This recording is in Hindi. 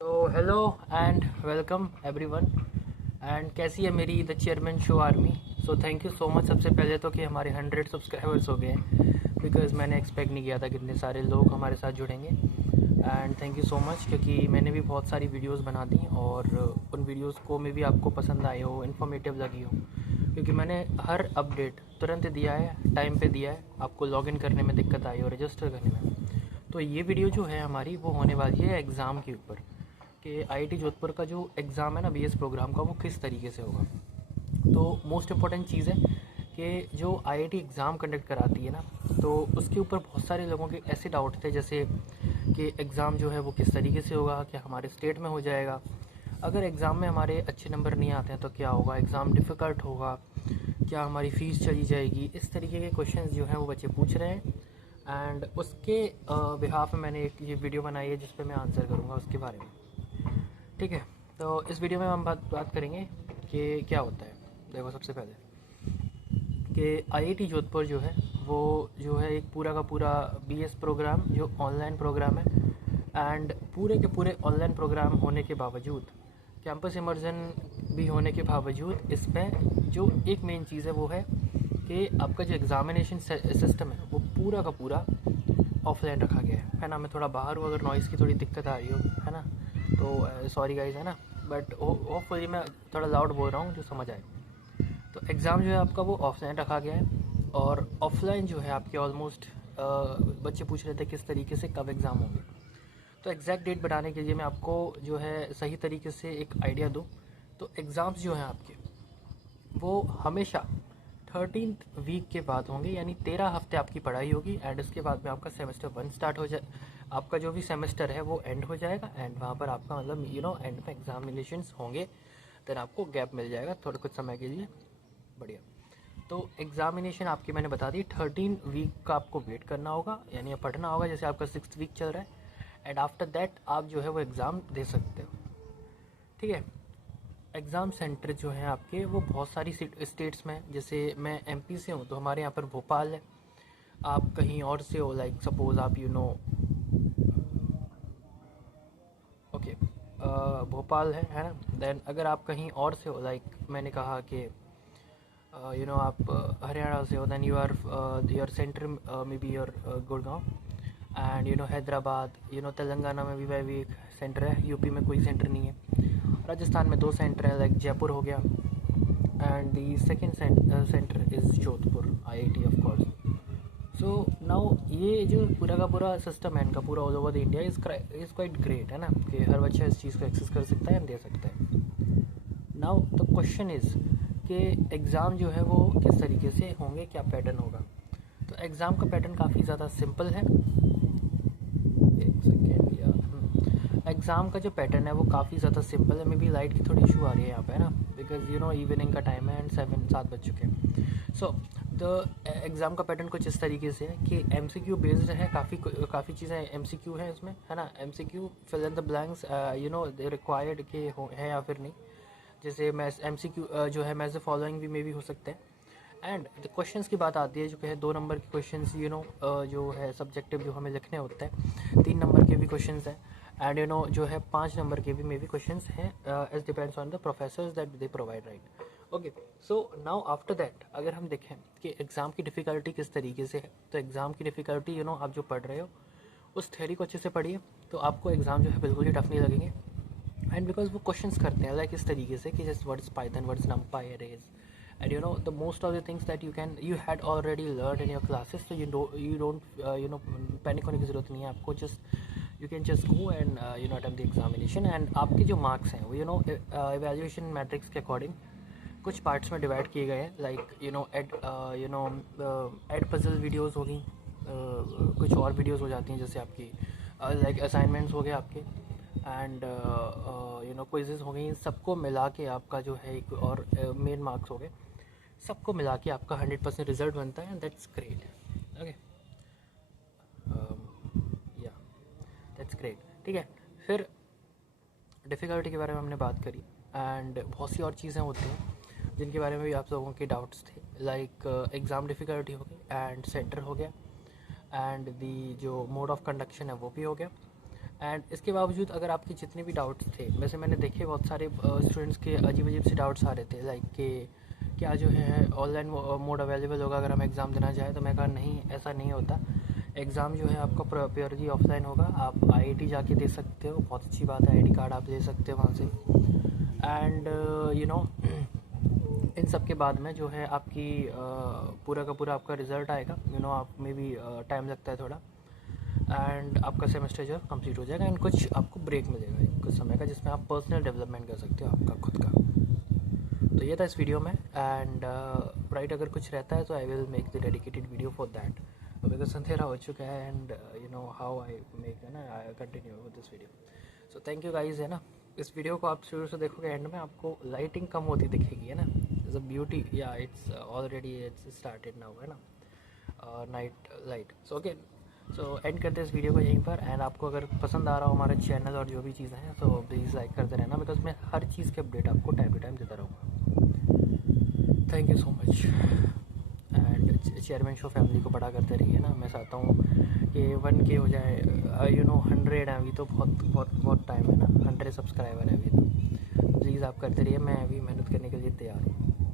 तो hello and welcome everyone. And कैसी है मेरी the chairman show army. So thank you so much सबसे पहले तो कि हमारे 100 सब्सक्राइबर्स हो गए हैं, बिकॉज़ मैंने एक्सपेक्ट नहीं किया था कि इतने सारे लोग हमारे साथ जुड़ेंगे। And thank you so much, क्योंकि मैंने भी बहुत सारी वीडियोस बना दी और उन वीडियोस को में भी आपको पसंद आई हो, इन्फॉर्मेटिव लगी हो, क्योंकि मैंने हर अपडेट तुरंत दिया है, टाइम पे दिया है, आपको लॉगिन करने में दिक्कत आई हो, रजिस्टर करने में। तो ये वीडियो जो है हमारी वो होने वाली है एग्ज़ाम के ऊपर, कि आईआईटी जोधपुर का जो एग्ज़ाम है ना बीएस प्रोग्राम का, वो किस तरीके से होगा। तो मोस्ट इम्पॉर्टेंट चीज़ है कि जो आईआईटी एग्ज़ाम कंडक्ट कराती है ना, तो उसके ऊपर बहुत सारे लोगों के ऐसे डाउट थे, जैसे कि एग्ज़ाम जो है वो किस तरीके से होगा, क्या हमारे स्टेट में हो जाएगा, अगर एग्ज़ाम में हमारे अच्छे नंबर नहीं आते हैं तो क्या होगा, एग्ज़ाम डिफ़िकल्ट होगा, क्या हमारी फ़ीस चली जाएगी। इस तरीके के क्वेश्चंस जो हैं वो बच्चे पूछ रहे हैं। एंड उसके बिहाफ में मैंने एक ये वीडियो बनाई है जिस पे मैं आंसर करूँगा उसके बारे में। ठीक है, तो इस वीडियो में हम बात करेंगे कि क्या होता है। देखो, सबसे पहले कि आईआईटी जोधपुर जो है वो जो है एक पूरा का पूरा बीएस प्रोग्राम जो ऑनलाइन प्रोग्राम है। एंड पूरे के पूरे ऑनलाइन प्रोग्राम होने के बावजूद, कैंपस इमर्जन भी होने के बावजूद, इसमें जो एक मेन चीज़ है वो है कि आपका जो एग्ज़ामिनेशन सिस्टम है वो पूरा का पूरा ऑफलाइन रखा गया है ना। मैं थोड़ा बाहर हूँ, अगर नॉइज़ की थोड़ी दिक्कत आ रही हो, है ना, तो सॉरी गाइज, है ना। बट होपफुली मैं थोड़ा लाउड बोल रहा हूँ जो समझ आए। तो एग्ज़ाम जो है आपका वो ऑफलाइन रखा गया है, और ऑफलाइन जो है आपके ऑलमोस्ट बच्चे पूछ रहे थे किस तरीके से कब एग्ज़ाम होंगे। तो एग्जैक्ट डेट बताने के लिए मैं आपको जो है सही तरीके से एक आइडिया दूँ। तो एग्ज़ाम्स जो हैं आपके वो हमेशा 13th वीक के बाद होंगे, यानी 13 हफ्ते आपकी पढ़ाई होगी। एंड उसके बाद में आपका सेमेस्टर 1 स्टार्ट हो जाए, आपका जो भी सेमेस्टर है वो एंड हो जाएगा। एंड वहाँ पर आपका मतलब एंड में एग्जामिनेशंस होंगे, देन आपको गैप मिल जाएगा थोड़े कुछ समय के लिए। बढ़िया। तो एग्जामिनेशन आपकी मैंने बता दी, 13 वीक का आपको वेट करना होगा, यानी पढ़ना होगा, जैसे आपका 6th वीक चल रहा है। एंड आफ्टर दैट आप जो है वो एग्ज़ाम दे सकते हो। ठीक है। एग्ज़ाम सेंटर जो हैं आपके वो बहुत सारी स्टेट्स में हैं। जैसे मैं एमपी से हूँ तो हमारे यहाँ पर भोपाल है। आप कहीं और से हो, लाइक सपोज़ आप ओके, भोपाल है ना। देन अगर आप कहीं और से हो, लाइक मैंने कहा कि आप हरियाणा से हो, then your centre may be your Gurgaon. And Hyderabad, Telangana में भी एक सेंटर है, यूपी में कोई सेंटर नहीं है, राजस्थान में 2 सेंटर है, लाइक जयपुर हो गया। And the second centre is Jodhpur IIT of course. So now ये जो पूरा का पूरा सिस्टम है इनका, पूरा all over the India is quite great, है ना, कि हर बच्चा इस चीज़ को एक्सेस कर सकता है एंड दे सकता है। नाउ द क्वेश्चन इज़ कि एग्ज़ाम जो है वो किस तरीके से होंगे, क्या पैटर्न होगा। तो एग्ज़ाम का पैटर्न काफ़ी ज़्यादा सिंपल है। एक सेकेंड या एग्ज़ाम का जो पैटर्न है वो काफ़ी ज़्यादा सिंपल है। मे बी लाइट की थोड़ी इशू आ रही है यहाँ पे, है ना, बिकॉज इवनिंग का टाइम है एंड 7 बज चुके हैं। सो द एग्ज़ाम का पैटर्न कुछ इस तरीके से है कि एमसीक्यू बेस्ड है, काफ़ी चीज़ें एमसीक्यू हैं इसमें, है ना। MCQ fill in the blanks, they required के है या फिर नहीं। जैसे मैं एमसीक्यू जो है मैं से फॉलोइंग भी मे भी हो सकते हैं। एंड द क्वेश्चंस की बात आती है जो कि है 2 नंबर के क्वेश्चंस, जो है सब्जेक्टिव जो हमें लिखने होते हैं, 3 नंबर के भी क्वेश्चंस हैं। एंड जो है 5 नंबर के भी मे बी क्वेश्चंस हैं, as depends on the professors that they provide, right. Okay. So now after that अगर हम देखें कि एग्ज़ाम की डिफ़िकल्टी किस तरीके से है, तो एग्ज़ाम की डिफ़िकल्टी आप जो पढ़ रहे हो उस थ्योरी को अच्छे से पढ़िए, तो आपको एग्ज़ाम जो है बिल्कुल ही टफ नहीं लगेंगे। एंड बिकॉज वो क्वेश्चंस करते हैं लाइक इस तरीके से कि just what is Python, what is numpy, arrays, and the most of the things that you had already learned in your classes, so you don't panic होने की ज़रूरत नहीं है आपको। Just you can just go and attempt the examination। and आपके जो मार्क्स हैं वो evaluation matrix के अकॉर्डिंग कुछ पार्ट्स में डिवाइड किए गए हैं, लाइक एड पजल वीडियोज़ होगी, कुछ और वीडियोज़ हो जाती हैं जैसे आपकी लाइक असाइनमेंट्स हो गए आपके, एंड क्विजेज़ हो गई। सबको मिला के आपका जो है एक और मेन मार्क्स हो गए, सबको मिला के आपका 100% रिजल्ट बनता है, एंड दैट्स ग्रेट। ओके, या दैट्स ग्रेट। ठीक है। फिर डिफ़िकल्टी के बारे में हमने बात करी, एंड बहुत सी और चीज़ें होती हैं जिनके बारे में भी आप लोगों के डाउट्स थे, लाइक एग्ज़ाम डिफ़िकल्टी हो गई, एंड सेंटर हो गया, एंड दी जो मोड ऑफ कंडक्शन है वो भी हो गया। एंड इसके बावजूद अगर आपके जितने भी डाउट्स थे, वैसे मैंने देखे बहुत सारे स्टूडेंट्स के अजीब अजीब से डाउट्स आ रहे थे, लाइक कि क्या जो है ऑनलाइन मोड अवेलेबल होगा अगर हम एग्ज़ाम देना चाहें। तो मैं कहा नहीं, ऐसा नहीं होता। एग्ज़ाम जो है आपका प्योरली ऑफलाइन होगा। आप आईआईटी जाके दे सकते हो, बहुत अच्छी बात है, आईडी कार्ड आप ले सकते हो वहाँ से। एंड यू नो इन सब के बाद में जो है आपकी पूरा का पूरा आपका रिज़ल्ट आएगा। आप में भी टाइम लगता है थोड़ा, एंड आपका सेमेस्टर जो है कंप्लीट हो जाएगा। एंड कुछ आपको ब्रेक मिलेगा कुछ समय का, जिसमें आप पर्सनल डेवलपमेंट कर सकते हो आपका खुद का। तो ये था इस वीडियो में। एंड राइट, अगर कुछ रहता है तो I will make the dedicated video for that, because अंधेरा हो चुका है। एंड हाउ आई मेक है ना, I continue with this video. So thank you guys, है ना। इस वीडियो को आप शुरू से देखोगे, एंड में आपको लाइटिंग कम होती दिखेगी, है ना। इज़ अ ब्यूटी, या it's already it's started now, है ना, night light. So okay, so and करते हैं इस वीडियो को यहीं पर। एंड आपको अगर पसंद आ रहा हो हमारा चैनल और जो भी चीज़ें हैं, तो प्लीज़ लाइक करते रहना, बिकॉज मैं हर चीज़ के अपडेट आपको टाइम टू टाइम देता रहूँगा। Thank you so much. And chairman show family को बड़ा करते रहिए ना। मैं चाहता हूँ कि 1K हो जाए, 100 है अभी तो बहुत बहुत बहुत टाइम है ना, 100 सब्सक्राइबर है अभी तो। प्लीज़ आप करते रहिए, मैं अभी मेहनत करने के लिए तैयार हूँ।